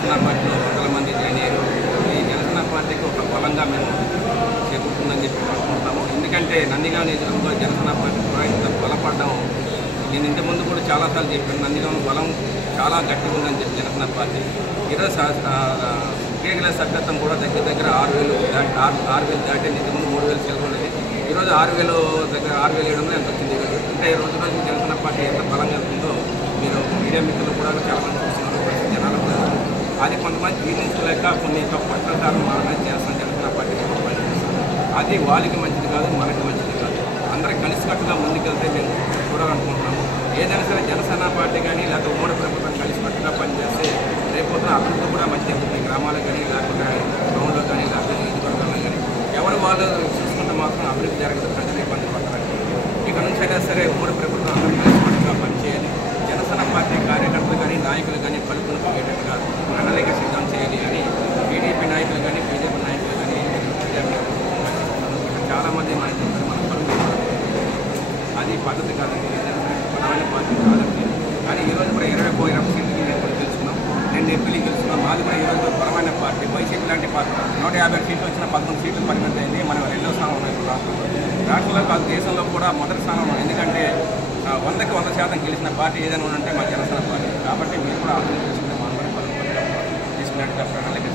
జనసేన పార్టీలో వందల మంది జాయిన్ అయ్యారు. ఈ జనసేన పార్టీకి ఒక బలంగా మేము చేకూరుతుందని చెప్పి అనుకుంటున్నాము. ఎందుకంటే నందిగామ నియోజకవర్గంలో జనసేన పార్టీ కూడా ఇంత బలపడడం నేను ఇంతకుముందు కూడా చాలాసార్లు చెప్పాను. నందిగామ బలం చాలా గట్టిగా ఉందని చెప్పి జనసేన పార్టీ ఈరోజు కేకల సభ్యత్వం కూడా దగ్గర 6,000 దాటింది. ఇంతకుముందు 3,000 సెలవు ఉండేది. ఈరోజు 6,000 దగ్గర 6,700 ఎంత వచ్చింది. అంటే రోజు రోజుకి జనసేన పార్టీ ఎంత బలంగా ఉంటుందో మీరు మీడియా మిత్రులు కూడా చాలామంది చూస్తున్నారు. జనాలు కూడా అది కొంతమంది జీర్ణించలేక కొన్ని తప్పు ప్రకారం మనం చేస్తాం. జనసేన పార్టీ అది వాళ్ళకి మంచిది కాదు, మనకి మంచిది కాదు. అందరూ కలిసికట్టుగా ముందుకెళ్తే మేము చూడాలనుకుంటున్నాము. ఏదైనా సరే జనసేన పార్టీ కానీ లేకపోతే ఉమ్మడి ప్రభుత్వం కలిసికట్టుగా పనిచేస్తే రేపొద్దున అభివృద్ధి కూడా మంచిగా ఉంటుంది. గ్రామాలకు కానీ లేకపోతే టౌన్లో కానీ లేకపోతే నియోజకవర్గాల్లో కానీ ఎవరు వాళ్ళు చూసుకుంటే మాత్రం అభివృద్ధి జరగదు, ప్రజలు ఇబ్బంది పడతారు. ఇక నుంచి అయినా సరే ఉమ్మడి ప్రభుత్వం అందరూ కలిసికట్టుగా పనిచేయాలి. జనసేన పార్టీ కార్యకర్తలు కానీ నాయకులు కానీ పలుకులు పోయేటట్టుగా ప్రణాళిక సిద్ధం చేయాలి అని టీడీపీ నాయకులు కానీ బీజేపీ నాయకులు కానీ చాలామంది నాయకులు మన పలుకులు అది పద్ధతి కాదండి. బలమైన పార్టీ కాదండి. కానీ ఈరోజు కూడా 20 సీట్లు నేను కూడా తెలుసుకున్నాం. నేను ఎంపీలు గెలుచుకున్నాం. మాది కూడా ఈరోజు బలమైన పార్టీ వైసీపీ లాంటి పార్టీ 150 సీట్లు వచ్చిన 11 సీట్లు పరిమితి అయింది. మనం 2వ స్థానం ఉన్నాయి రాష్ట్రంలో కాదు దేశంలో కూడా మొదటి స్థానం. ఎందుకంటే 100కి 100% గెలిచిన పార్టీ ఏదైనా ఉంటే మా జనసేన పార్టీ. కాబట్టి మీరు కూడా ఆలోచన చేసుకుంటే మనం తీసుకున్నట్టుగా ప్రణాళిక